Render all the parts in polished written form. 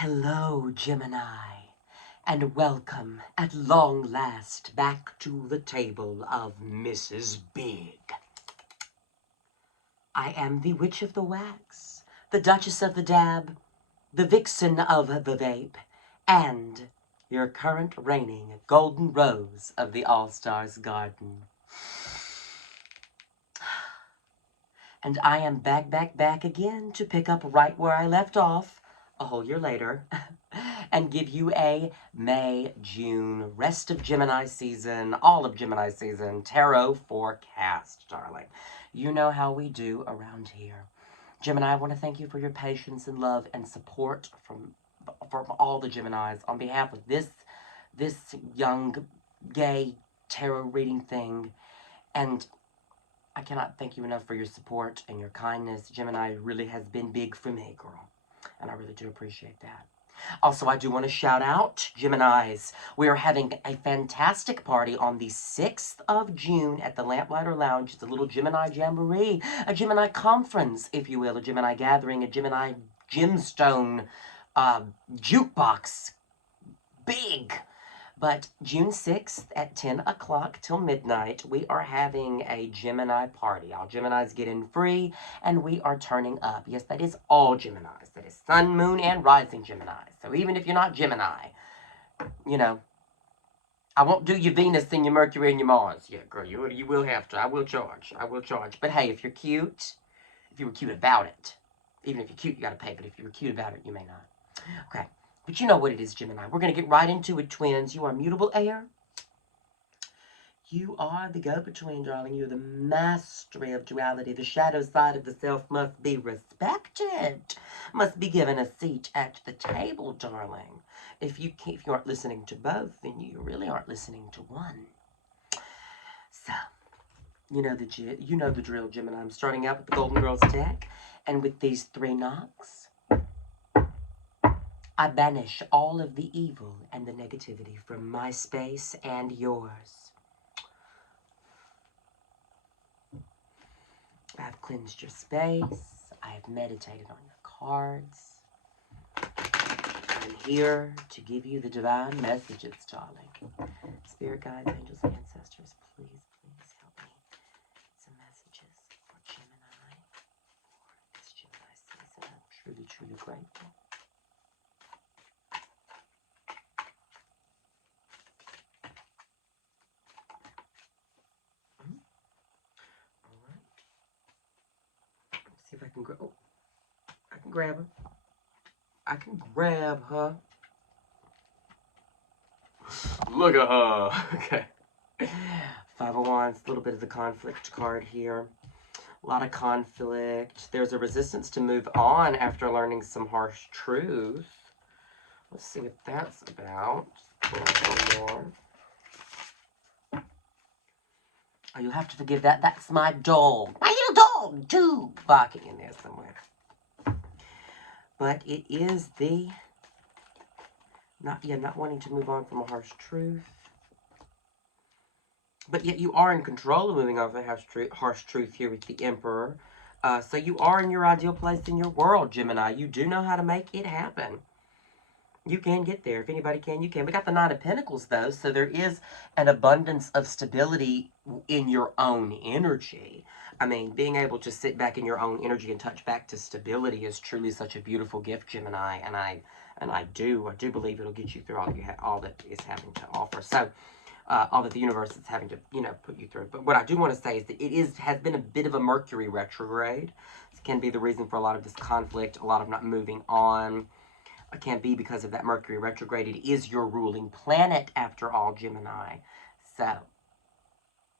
Hello, Gemini, and welcome at long last back to the table of Mrs. Big. I am the Witch of the Wax, the Duchess of the Dab, the Vixen of the Vape, and your current reigning Golden Rose of the All-Stars Garden. And I am back again to pick up right where I left off a whole year later and give you a May, June, rest of Gemini season, all of Gemini season, tarot forecast, darling. You know how we do around here. Gemini, I want to thank you for your patience and love and support from all the Geminis on behalf of this young, gay tarot reading thing. And I cannot thank you enough for your support and your kindness. Gemini really has been big for me, girl. And I really do appreciate that. Also, I do want to shout out Geminis. We are having a fantastic party on the 6th of June at the Lamplighter Lounge. It's a little Gemini jamboree, a Gemini conference, if you will, a Gemini gathering, a Gemini gemstone jukebox. Big! But June 6th at 10 o'clock till midnight, we are having a Gemini party. All Geminis get in free, and we are turning up. Yes, that is all Geminis. That is Sun, Moon, and Rising Geminis. So even if you're not Gemini, you know, I won't do your Venus and your Mercury and your Mars. Yeah, girl, you will have to. I will charge. But hey, if you're cute, if you were cute about it, even if you're cute, you gotta pay. But if you were cute about it, you may not. Okay. But you know what it is, Gemini. We're going to get right into it, twins. You are mutable air. You are the go-between, darling. You're the mastery of duality. The shadow side of the self must be respected. Must be given a seat at the table, darling. If you aren't listening to both, then you really aren't listening to one. So, you know the drill, Gemini. I'm starting out with the Golden Girls deck, and with these 3 knocks, I banish all of the evil and the negativity from my space and yours. I have cleansed your space. I have meditated on your cards. I'm here to give you the divine messages, darling. Spirit guides, angels, and ancestors, please help me. Some messages for Gemini for this Gemini season. I'm truly grateful. See if I can grab. Oh, I can grab her. I can grab her. Look at her. Okay. 5 of Wands, a little bit of the conflict card here. A lot of conflict. There's a resistance to move on after learning some harsh truth. Let's see what that's about. Pull out some more. Oh, you'll have to forgive that. That's my dog. My little dog, too. Barking in there somewhere. But it is the... Not wanting to move on from a harsh truth. But yet you are in control of moving on from a harsh truth here with the Emperor. So you are in your ideal place in your world, Gemini. You do know how to make it happen. You can get there. If anybody can, you can. We got the Nine of Pentacles, though, so there is an abundance of stability in your own energy. I mean, being able to sit back in your own energy and touch back to stability is truly such a beautiful gift, Gemini, and I do believe it'll get you through all that is having to offer. So, all that the universe is having to, put you through. But what I do want to say is that has been a bit of a Mercury retrograde. This can be the reason for a lot of this conflict, a lot of not moving on. It can be because of that Mercury retrograde. It is your ruling planet, after all, Gemini. So,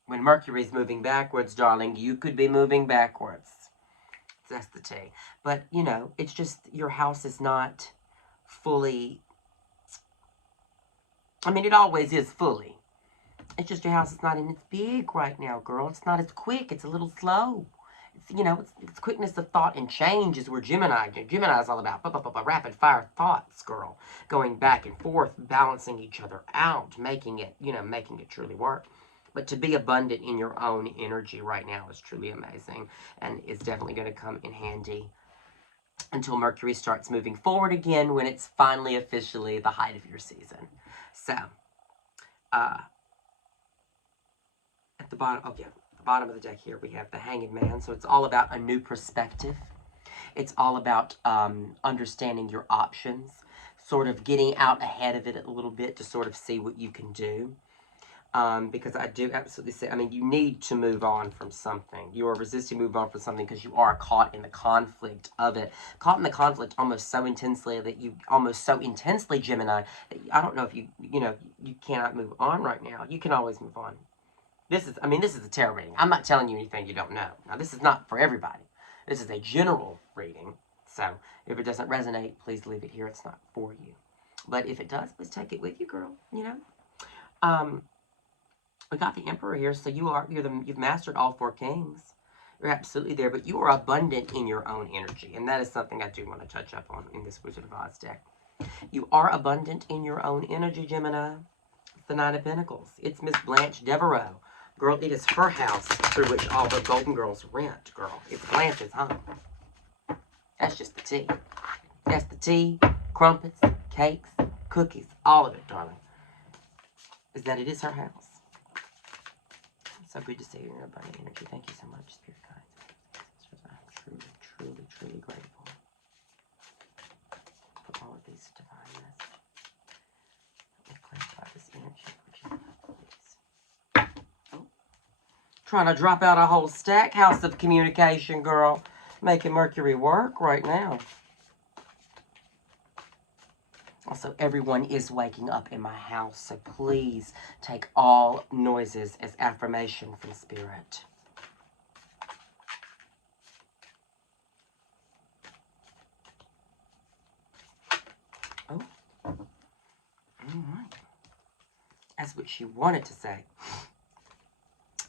when Mercury's moving backwards, darling, you could be moving backwards. That's the tea. But, it's just your house is not fully... I mean, it always is fully. It's just your house is not in its big right now, girl. It's not as quick. It's a little slow. It's quickness of thought and change is where Gemini is all about. Rapid fire thoughts, girl. Going back and forth, balancing each other out, making it truly work. But to be abundant in your own energy right now is truly amazing and is definitely going to come in handy until Mercury starts moving forward again when it's finally officially the height of your season. So, at the bottom, oh yeah, the bottom of the deck here, we have the Hanged Man. So it's all about a new perspective. It's all about understanding your options, sort of getting out ahead of it a little bit to sort of see what you can do. Because I do absolutely say, I mean, you need to move on from something. You are resisting move on from something because you are caught in the conflict of it. Caught in the conflict almost so intensely, Gemini, that I don't know if you cannot move on right now. You can always move on. This is a tarot reading. I'm not telling you anything you don't know. Now, this is not for everybody. This is a general reading. So, if it doesn't resonate, please leave it here. It's not for you. But if it does, please take it with you, girl. We got the Emperor here, so you've mastered all 4 kings. You're absolutely there, but you are abundant in your own energy, and that is something I do want to touch up on in this Wizard of Oz deck. You are abundant in your own energy, Gemini. It's the Nine of Pentacles. It's Miss Blanche Devereaux. Girl, it is her house through which all the Golden Girls rent, girl. It's Blanche's home. That's just the tea. That's the tea, crumpets, cakes, cookies, all of it, darling. Is that it is her house. So good to see you in your abundant energy. Thank you so much, Spirit Guides. I'm truly grateful for all of these divineness. Let me clarify this energy for Gemini, please. Oh. Trying to drop out a whole stack. House of Communication, girl. Making Mercury work right now. Also, everyone is waking up in my house, so please take all noises as affirmation from Spirit. Oh. All right. That's what she wanted to say.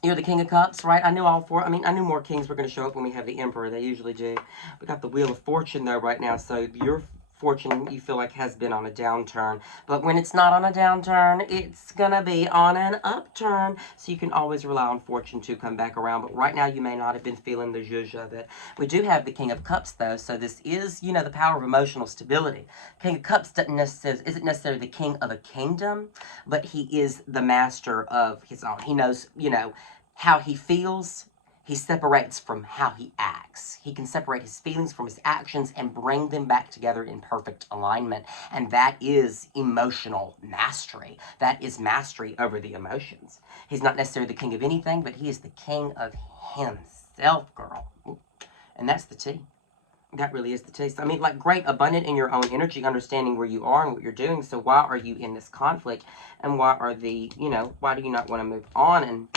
You're the King of Cups, right? I knew all 4. I knew more kings were going to show up when we have the Emperor. They usually do. We got the Wheel of Fortune, though, right now, so your fortune, you feel like, has been on a downturn. But when it's not on a downturn, it's going to be on an upturn. So you can always rely on fortune to come back around. But right now, you may not have been feeling the zhuzh of it. We do have the King of Cups, though. So this is, the power of emotional stability. King of Cups isn't necessarily the king of a kingdom, but he is the master of his own. He knows, how he feels. He separates from how he acts. He can separate his feelings from his actions and bring them back together in perfect alignment. And that is emotional mastery. That is mastery over the emotions. He's not necessarily the king of anything, but he is the king of himself, girl. And that's the tea. That really is the tea. So, great, abundant in your own energy, understanding where you are and what you're doing. So why are you in this conflict? And why are why do you not want to move on? And,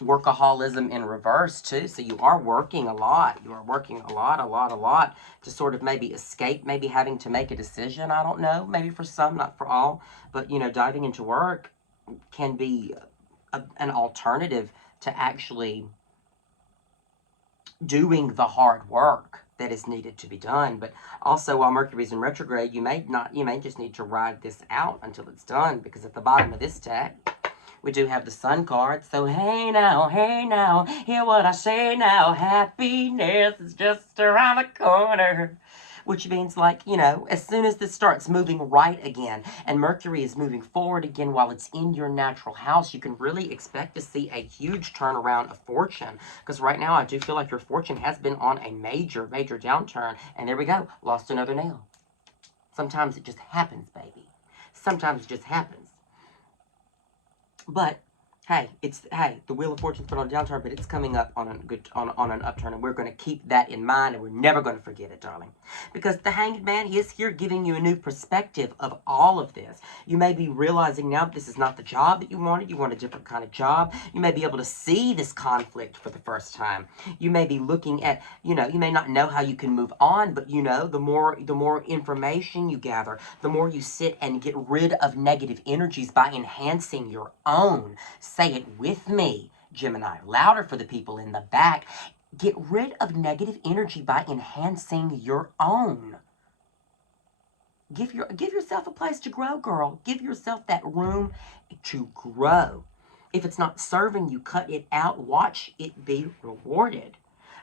workaholism in reverse too. So you are working a lot. You are working a lot to sort of maybe escape, maybe having to make a decision. I don't know. Maybe for some, not for all. But, diving into work can be an alternative to actually doing the hard work that is needed to be done. But also, while Mercury's in retrograde, you may just need to ride this out until it's done, because at the bottom of this deck, we do have the Sun card. So hey now, hear what I say now. Happiness is just around the corner. Which means, as soon as this starts moving right again, and Mercury is moving forward again while it's in your natural house, you can really expect to see a huge turnaround of fortune. Because right now, I do feel like your fortune has been on a major downturn. And there we go, lost another nail. Sometimes it just happens, baby. Sometimes it just happens. But hey, the Wheel of Fortune's been on a downturn, but it's coming up on an upturn, and we're going to keep that in mind, and we're never going to forget it, darling. Because the Hanged Man, he is here giving you a new perspective of all of this. You may be realizing now that this is not the job that you wanted. You want a different kind of job. You may be able to see this conflict for the first time. You may be looking at, you may not know how you can move on, but the more information you gather, the more you sit and get rid of negative energies by enhancing your own. Say it with me, Gemini. Louder for the people in the back. Get rid of negative energy by enhancing your own. Give yourself a place to grow, girl. Give yourself that room to grow. If it's not serving you, cut it out. Watch it be rewarded.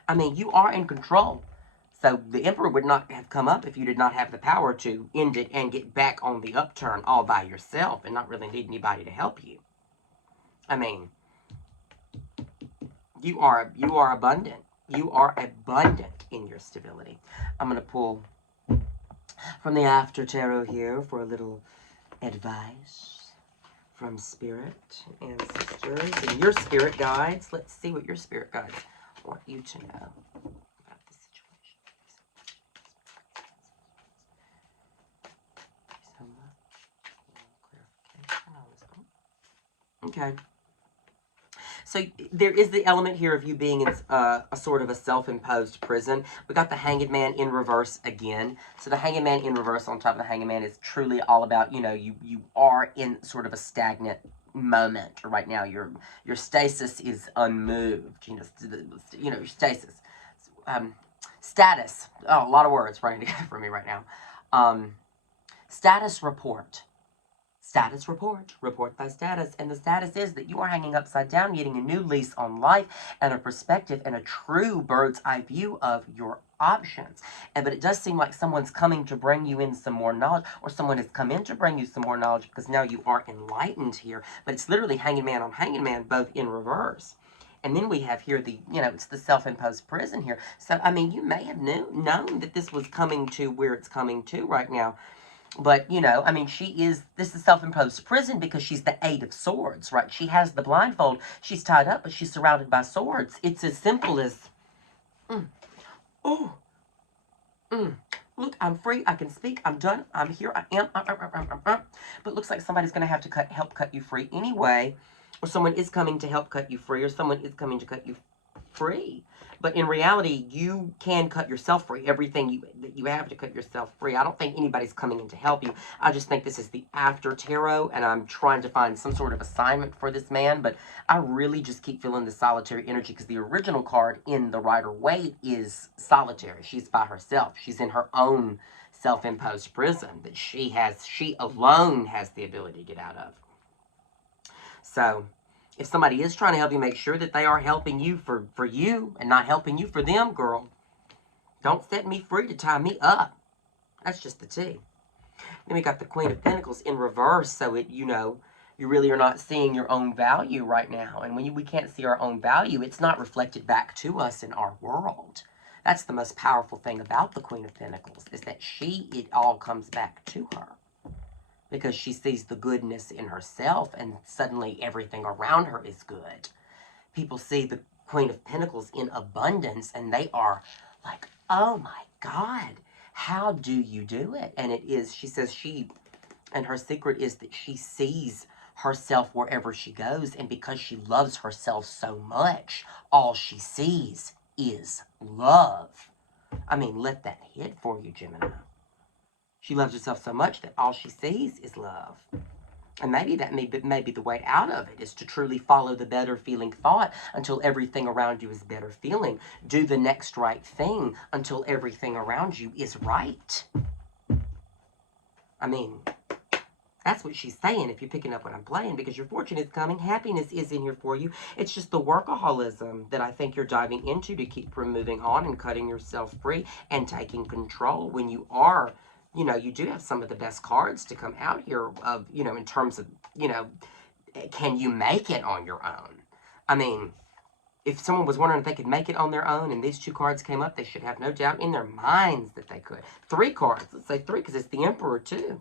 I mean, you are in control. So the Emperor would not have come up if you did not have the power to end it and get back on the upturn all by yourself and not really need anybody to help you. I mean, you are abundant. You are abundant in your stability. I'm going to pull from the After Tarot here for a little advice from Spirit and Sisters and your Spirit Guides. Let's see what your Spirit Guides want you to know about the situation. So much clarification on this one. Okay. So there is the element here of you being in a sort of a self-imposed prison. We got the Hanged Man in reverse again. So the Hanged Man in reverse on top of the Hanged Man is truly all about, you know, you are in sort of a stagnant moment right now. Your stasis is unmoved. You know, your stasis. Status. Oh, a lot of words running together for me right now. Status report. Status report. Report thy status. And the status is that you are hanging upside down, getting a new lease on life and a perspective and a true bird's eye view of your options. But it does seem like someone's coming to bring you in some more knowledge, or someone has come in to bring you some more knowledge because now you are enlightened here. But it's literally Hanging Man on Hanging Man, both in reverse. And then we have here the, you know, it's the self-imposed prison here. So, I mean, you may have known that this was coming to where it's coming to right now. But, you know, I mean, this is self-imposed prison because she's the Eight of Swords, right? She has the blindfold. She's tied up, but she's surrounded by swords. It's as simple as, look, I'm free. I can speak. I'm done. I'm here. I am. But it looks like somebody's going to have to help cut you free anyway. Or someone is coming to help cut you free. Or someone is coming to cut you free. But in reality, you can cut yourself free. Everything that you have to cut yourself free. I don't think anybody's coming in to help you. I just think this is the After Tarot, and I'm trying to find some sort of assignment for this man. But I really just keep feeling the solitary energy because the original card in the Rider-Waite is solitary. She's by herself. She's in her own self-imposed prison that she alone has the ability to get out of. So if somebody is trying to help you, make sure that they are helping you for you and not helping you for them, girl. Don't set me free to tie me up. That's just the tea. Then we got the Queen of Pentacles in reverse. So you know, you really are not seeing your own value right now. And when we can't see our own value, it's not reflected back to us in our world. That's the most powerful thing about the Queen of Pentacles, is that it all comes back to her. Because she sees the goodness in herself and suddenly everything around her is good. People see the Queen of Pentacles in abundance and they are like, oh my God, how do you do it? And it is, she says and her secret is that she sees herself wherever she goes, and because she loves herself so much, all she sees is love. I mean, let that hit for you, Gemini. She loves herself so much that all she sees is love. And maybe that may be the way out of it, is to truly follow the better feeling thought until everything around you is better feeling. Do the next right thing until everything around you is right. I mean, that's what she's saying if you're picking up what I'm playing, because your fortune is coming. Happiness is in here for you. It's just the workaholism that I think you're diving into to keep from moving on and cutting yourself free and taking control when you are. You know, you do have some of the best cards to come out here of, you know, in terms of, you know, can you make it on your own? I mean, if someone was wondering if they could make it on their own and these two cards came up, they should have no doubt in their minds that they could. 3 cards, let's say 3, because it's the Emperor too.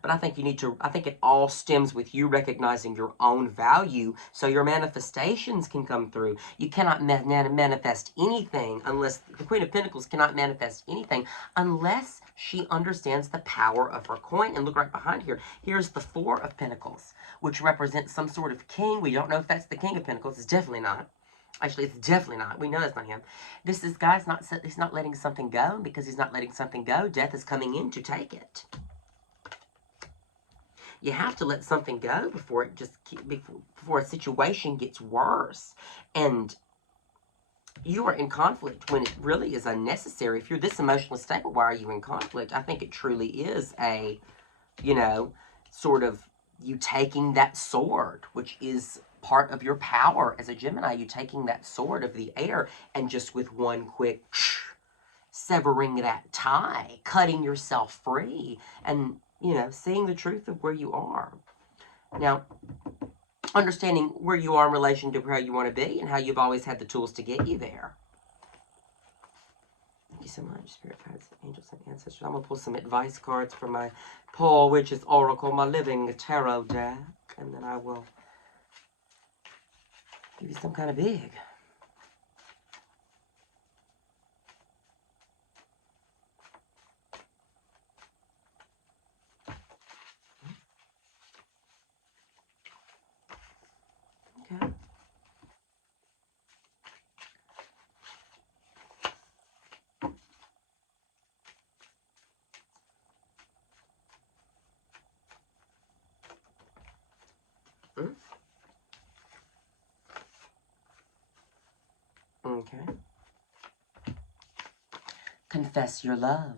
But I think I think it all stems with you recognizing your own value so your manifestations can come through. You cannot manifest anything unless, the Queen of Pentacles cannot manifest anything unless she understands the power of her coin. And look right behind here. Here's the 4 of Pentacles, which represents some sort of king. We don't know if that's the King of Pentacles. It's definitely not. Actually, it's definitely not. We know that's not him. This guy's he's not letting something go. And because he's not letting something go, death is coming in to take it. You have to let something go before a situation gets worse. And you are in conflict when it really is unnecessary. If you're this emotionally stable, why are you in conflict? I think it truly is a, you know, sort of you taking that sword, which is part of your power as a Gemini, you taking that sword of the air and just with one quick severing that tie, cutting yourself free, and, you know, seeing the truth of where you are. Now, understanding where you are in relation to where you want to be and how you've always had the tools to get you there. Thank you so much, Spirit Guides, Angels, and Ancestors. I'm going to pull some advice cards from my Paul Witch's Oracle, my living tarot deck, and then I will give you some kind of big. Okay. Okay. Confess your love,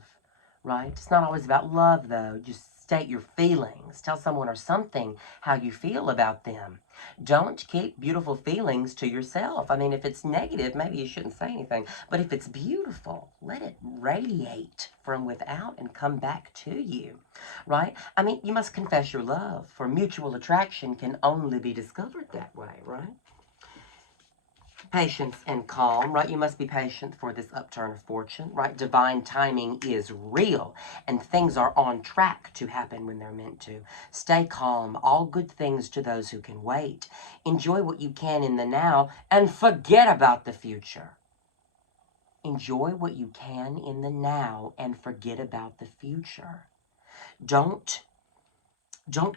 right? It's not always about love, though. Just state your feelings. Tell someone or something how you feel about them. Don't keep beautiful feelings to yourself. I mean, if it's negative, maybe you shouldn't say anything. But if it's beautiful, let it radiate from without and come back to you, right? I mean, you must confess your love, for mutual attraction can only be discovered that way, right? Patience and calm, right? You must be patient for this upturn of fortune, right? Divine timing is real, and things are on track to happen when they're meant to. Stay calm. All good things to those who can wait. Enjoy what you can in the now, and forget about the future. Enjoy what you can in the now, and forget about the future. Don't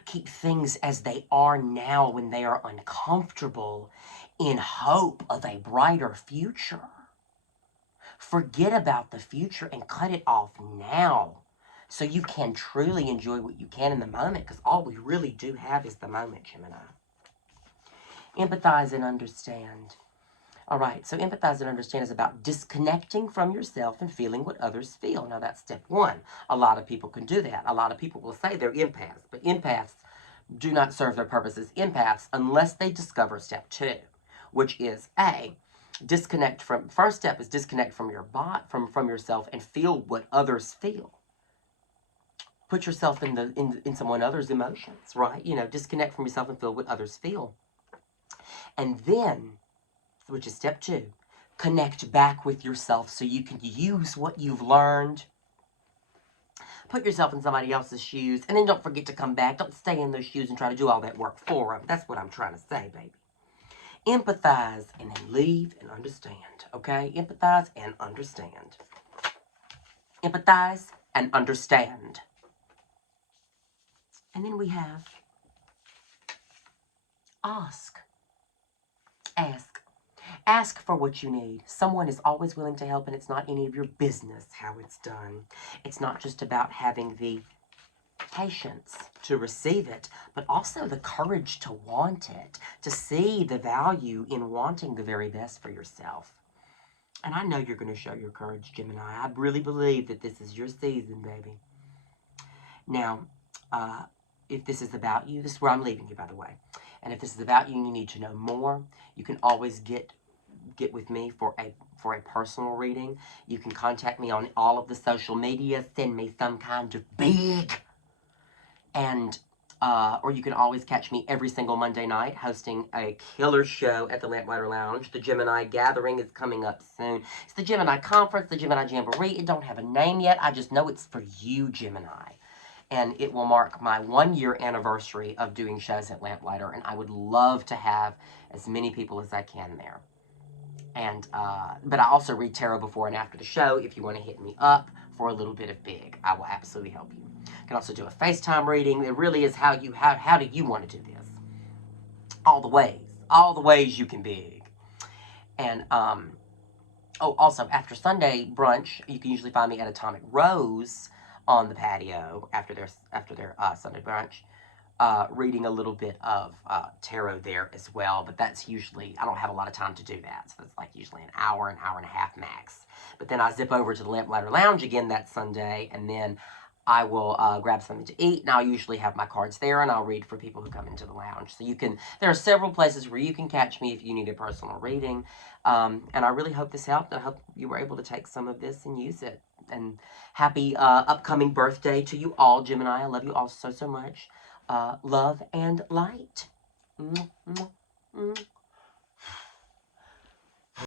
keep things as they are now when they are uncomfortable in hope of a brighter future. Forget about the future and cut it off now so you can truly enjoy what you can in the moment, because all we really do have is the moment, Gemini. Empathize and understand. All right, so empathize and understand is about disconnecting from yourself and feeling what others feel. Now, that's step one. A lot of people can do that. A lot of people will say they're empaths, but empaths do not serve their purpose as empaths unless they discover step two, which is A, disconnect from, first step is disconnect from your from yourself and feel what others feel. Put yourself in someone else's emotions, right? You know, disconnect from yourself and feel what others feel. And then, which is step two, connect back with yourself so you can use what you've learned. Put yourself in somebody else's shoes, and then don't forget to come back. Don't stay in those shoes and try to do all that work for them. That's what I'm trying to say, baby. Empathize and then leave and understand, okay? Empathize and understand. Empathize and understand. And then we have ask. Ask. Ask for what you need. Someone is always willing to help, and it's not any of your business how it's done. It's not just about having the patience to receive it, but also the courage to want it, to see the value in wanting the very best for yourself. And I know you're going to show your courage, Gemini. I really believe that this is your season, baby. Now, if this is about you, this is where I'm leaving you, by the way. And if this is about you and you need to know more, you can always get with me for a personal reading. You can contact me on all of the social media. Send me some kind of big. And, or you can always catch me every single Monday night hosting a killer show at the Lamplighter Lounge. The Gemini Gathering is coming up soon. It's the Gemini Conference, the Gemini Jamboree. It don't have a name yet. I just know it's for you, Gemini. And it will mark my 1-year anniversary of doing shows at Lamplighter. And I would love to have as many people as I can there. And, but I also read tarot before and after the show. If you want to hit me up for a little bit of big, I will absolutely help you. You can also do a FaceTime reading. It really is how do you want to do this? All the ways you can big. And, oh, also, after Sunday brunch, you can usually find me at Atomic Rose on the patio after their Sunday brunch, reading a little bit of tarot there as well. But that's usually, I don't have a lot of time to do that. So that's like usually an hour and a half max. But then I zip over to the Lamplighter Lounge again that Sunday, and then I will grab something to eat, and I'll usually have my cards there, and I'll read for people who come into the lounge. So there are several places where you can catch me if you need a personal reading. And I really hope this helped. I hope you were able to take some of this and use it. And happy upcoming birthday to you all, Gemini. I love you all so, so much. Love and light. Mwah, mwah.